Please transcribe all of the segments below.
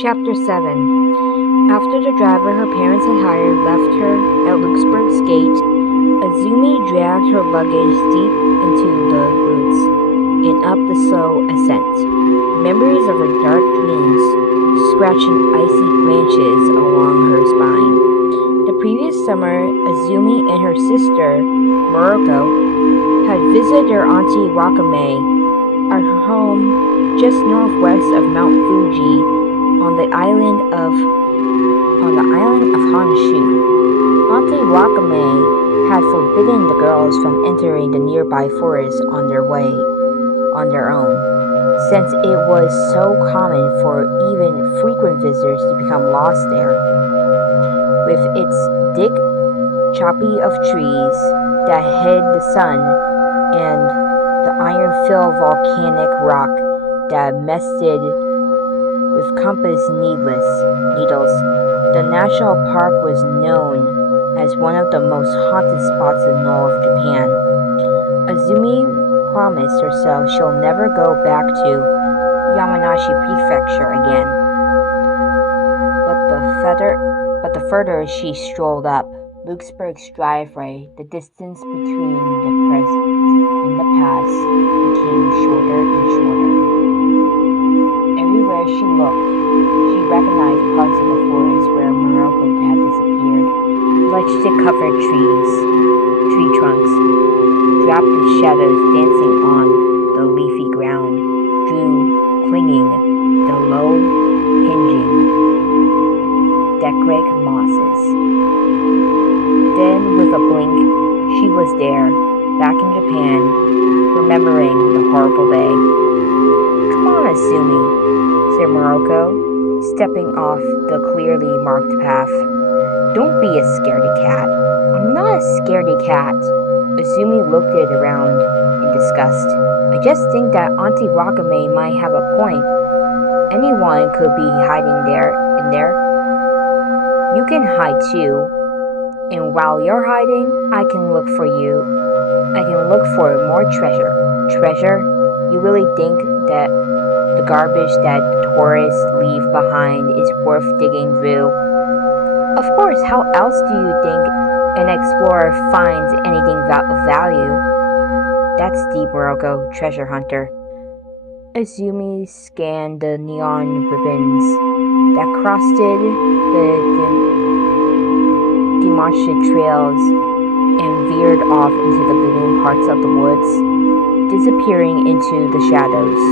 Chapter 7. After the driver her parents had hired left her at Luxembourg's gate, Azumi dragged her luggage deep into the woods and up the slow ascent. Memories of her dark dreams scratching icy branches along her spine. The previous summer, Azumi and her sister, Muroko, had visited their auntie Wakame at her home just northwest of Mount Fuji on the island of Honshu. Auntie Wakame had forbidden the girls from entering the nearby forest on their own, since it was so common for even frequent visitors to become lost there. With its thick choppy of trees that hid the sun and the iron-filled volcanic rock that mested with compass needles, the national park was known as one of the most haunted spots in all of Japan. Azumi promised herself she'll never go back to Yamanashi Prefecture again. But the further she strolled up Luxembourg's driveway, the distance between the present and the past became shorter and shorter. Everywhere she looked, she recognized parts of the forest where Muroko had disappeared. Vegetative-covered tree trunks, draped with shadows dancing on the leafy ground, clinging the low, hinging, decorate mosses. Then, with a blink, she was there, back in Japan, remembering the horrible day. "Come on, Azumi," said Muroko, stepping off the clearly marked path. "Don't be a scaredy cat." "I'm not a scaredy cat." Azumi looked it around in disgust. "I just think that Auntie Wakame might have a point. Anyone could be hiding in there. You can hide too. And while you're hiding, I can look for you. I can look for more treasure." "Treasure? You really think that the garbage that the tourists leave behind is worth digging through?" "Of course, how else do you think an explorer finds anything of value?" "That's deep, Muroko, treasure hunter." Azumi scanned the neon ribbons that crossed the demolished trails and veered off into the between parts of the woods, disappearing into the shadows.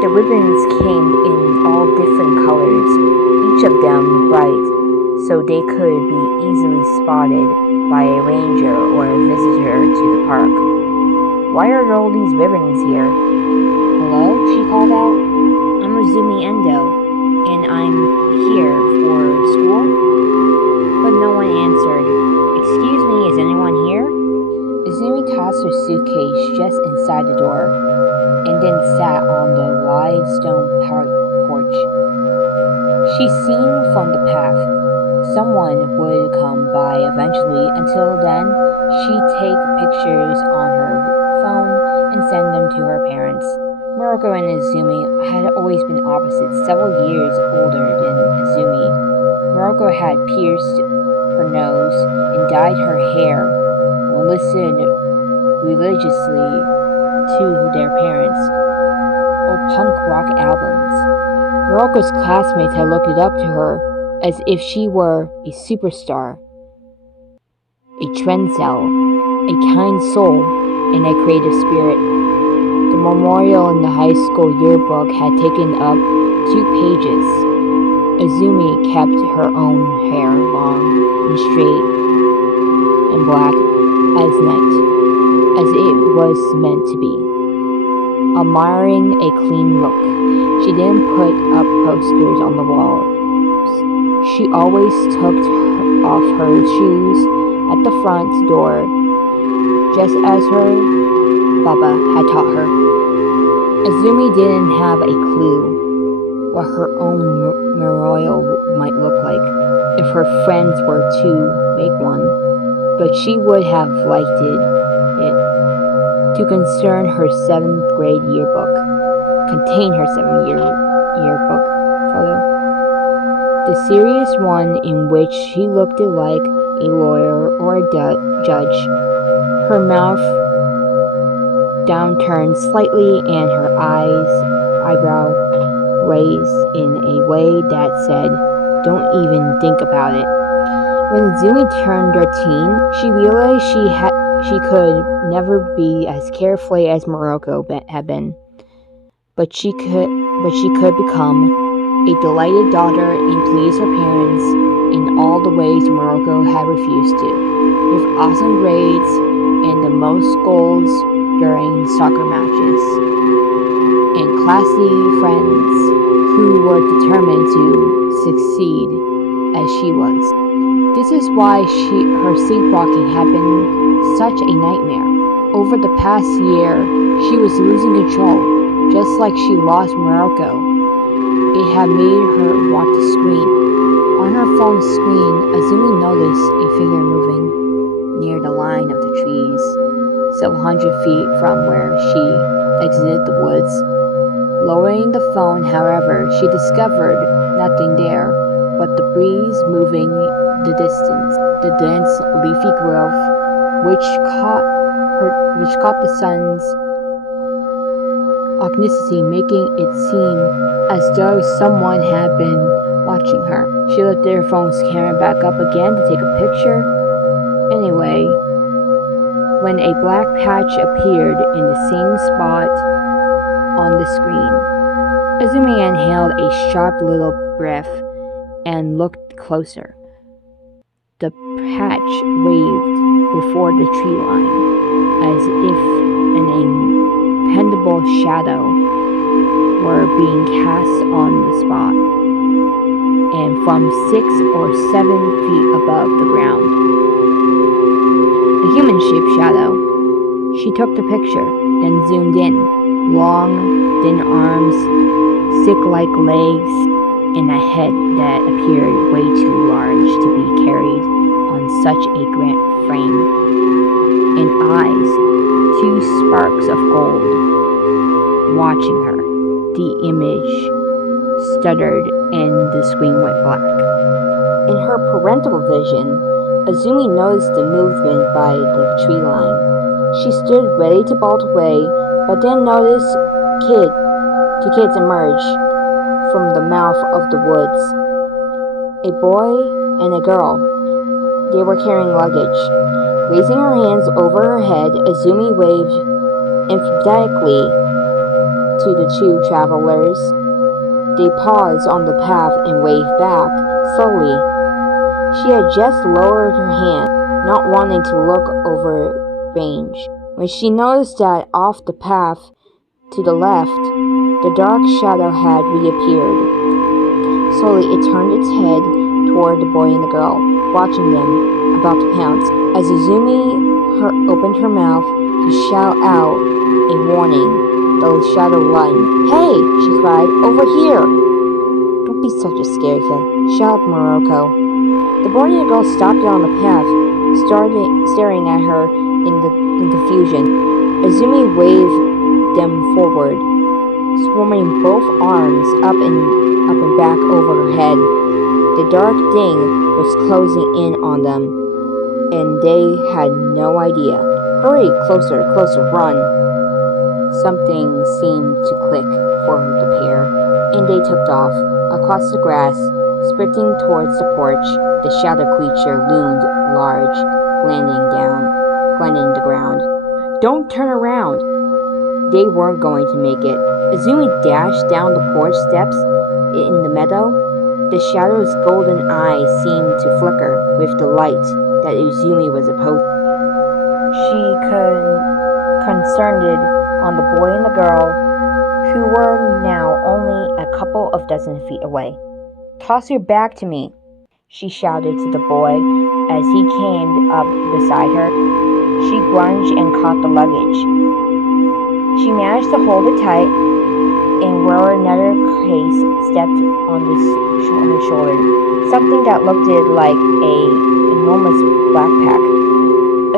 The ribbons came in all different colors, each of them bright, so they could be easily spotted by a ranger or a visitor to the park. "Why are all these ribbons here?" "Hello?" she called out. "I'm Azumi Endo, and I'm here for school?" But no one answered. "Excuse me, is anyone here?" Azumi tossed her suitcase just inside the door, and then sat on the wide stone porch. She seen from the path. Someone would come by eventually. Until then, she'd take pictures on her phone and send them to her parents. Muroko and Azumi had always been opposites, several years older than Azumi. Muroko had pierced her nose and dyed her hair and listened religiously to their parents' old punk rock albums. Muroko's classmates had looked up to her as if she were a superstar, a trendsetter, a kind soul, and a creative spirit. The memorial in the high school yearbook had taken up 2 pages. Azumi kept her own hair long and straight and black as it was meant to be, admiring a clean look. She didn't put up posters on the walls. She always took off her shoes at the front door, just as her Baba had taught her. Azumi didn't have a clue what her own memorial might look like if her friends were to make one, but she would have liked it to contain her 7th grade yearbook photo. The serious one in which she looked like a lawyer or a judge, her mouth downturned slightly and her eyebrow raised in a way that said, "Don't even think about it." When Izumi turned 13, she realized she could never be as carefree as Murako had been, but she could become a delighted daughter and please her parents in all the ways Murako had refused to, with awesome grades and the most goals during soccer matches, and classy friends who were determined to succeed as she was. This is why her sleepwalking had been such a nightmare. Over the past year, she was losing control, just like she lost Murako. It had made her want to scream. On her phone's screen, Izumi noticed a figure moving near the line of the trees, several hundred feet from where she exited the woods. Lowering the phone, however, she discovered nothing there but the breeze moving the distance, the dense leafy growth which caught the sun's oncoming, making it seem as though someone had been watching her. She lifted her phone's camera back up again to take a picture. Anyway, when a black patch appeared in the same spot on the screen, Izumi inhaled a sharp little breath and looked closer. The patch waved before the tree line, as if an impenetrable shadow were being cast on the spot, and from 6 or 7 feet above the ground. A human-shaped shadow. She took the picture, then zoomed in. Long, thin arms, stick-like legs, and a head that appeared way too large to be carried on such a grand frame, and eyes, 2 sparks of gold, watching her. The image stuttered and the screen went black. In her parental vision, Izumi noticed the movement by the tree line. She stood ready to bolt away, but then noticed two kids emerge from the mouth of the woods. A boy and a girl. They were carrying luggage. Raising her hands over her head, Izumi waved emphatically to the 2 travelers. They paused on the path and waved back, slowly. She had just lowered her hand, not wanting to look over range, when she noticed that off the path to the left, the dark shadow had reappeared. Slowly it turned its head toward the boy and the girl, watching them, about to pounce. As Izumi opened her mouth to shout out a warning, the shadow lunged. "Hey!" she cried. "Over here!" "Don't be such a scaredy cat. Shut up, Murako." The boy and the girl stopped on the path, staring at her in confusion. Izumi waved them forward, swarming both arms up and back over her head. The dark thing was closing in on them, and they had no idea. "Hurry, closer, closer, run!" Something seemed to click for the pair, and they took off. Across the grass, sprinting towards the porch, the shadow creature loomed large, gliding the ground. "Don't turn around!" They weren't going to make it. Izumi dashed down the porch steps in the meadow. The shadow's golden eyes seemed to flicker with the light that Izumi was opposing. She concentrated on the boy and the girl, who were now only a couple of dozen feet away. "Toss your bag to me," she shouted to the boy as he came up beside her. She plunged and caught the luggage. She managed to hold it tight, and where another case stepped on her shoulder, something that looked like an enormous backpack.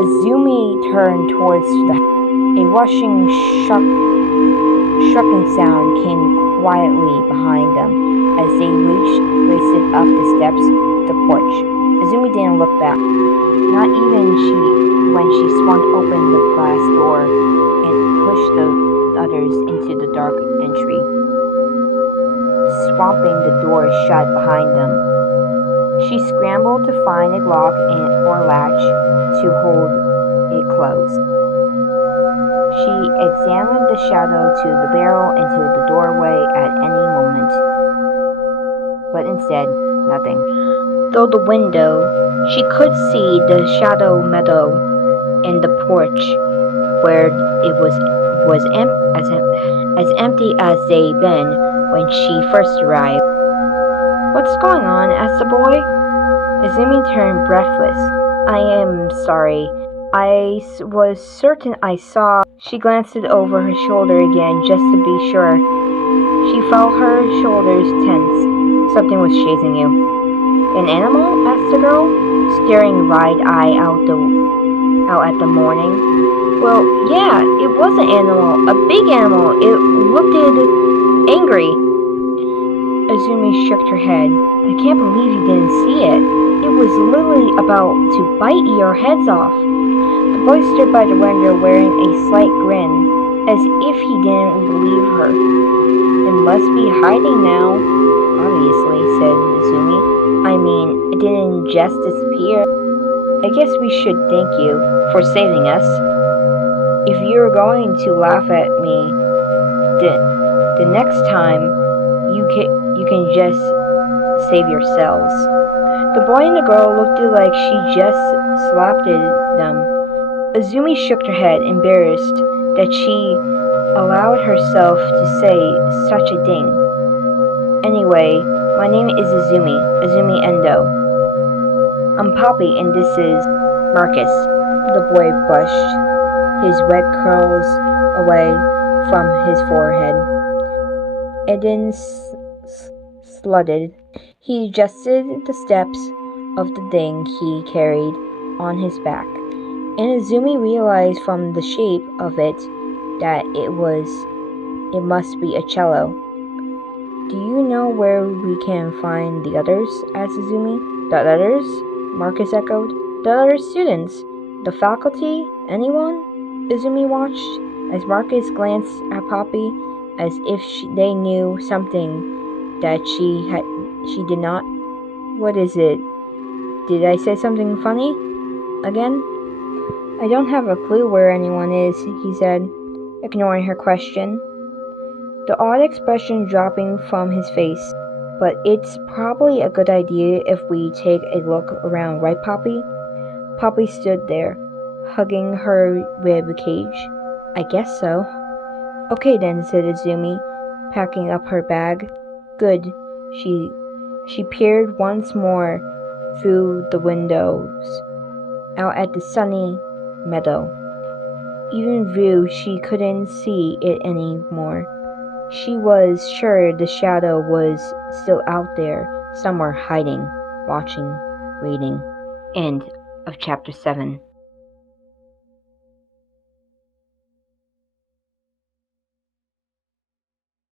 Izumi turned towards a rushing, shrieking sound came quietly behind them as they raced up the steps of the porch. Azumi didn't look back, not even when she swung open the glass door and pushed the others into the dark entry, swamping the door shut behind them. She scrambled to find a lock or latch to hold it closed. She examined the shadow to the barrel into the doorway at any moment, but instead, nothing. Through the window, she could see the shadow meadow in the porch, where it was as empty as they'd been when she first arrived. "What's going on?" asked the boy. Azumi turned breathless. "I am sorry. I was certain I saw." She glanced over her shoulder again just to be sure. She felt her shoulders tense. "Something was chasing you." "An animal?" asked the girl, staring wide-eyed out at the morning. "Well, yeah, it was an animal. A big animal. It looked angry." Azumi shook her head. "I can't believe you didn't see it. It was literally about to bite your heads off." The boy stood by the window wearing a slight grin, as if he didn't believe her. "It must be hiding now, obviously," said Azumi. "I mean, it didn't just disappear. I guess we should thank you for saving us. If you're going to laugh at me, the next time, you can just save yourselves." The boy and the girl looked like she just slapped them. Azumi shook her head, embarrassed that she allowed herself to say such a thing. "Anyway, my name is Azumi Endo. I'm Poppy and this is Marcus." The boy brushed his wet curls away from his forehead, and then slutted. He adjusted the steps of the thing he carried on his back, and Azumi realized from the shape of it that it must be a cello. "Do you know where we can find the others?" asked Azumi. "The others?" Marcus echoed. "The other students? The faculty? Anyone?" Azumi watched as Marcus glanced at Poppy as if they knew something that she did not. "What is it? Did I say something funny? Again?" "I don't have a clue where anyone is," he said, ignoring her question, the odd expression dropping from his face. "But it's probably a good idea if we take a look around, right, Poppy?" Poppy stood there, hugging her rib cage. "I guess so." "Okay then," said Azumi, packing up her bag. "Good." She peered once more through the windows, out at the sunny meadow. Even though she couldn't see it anymore, she was sure the shadow was still out there, somewhere hiding, watching, waiting. End of chapter 7.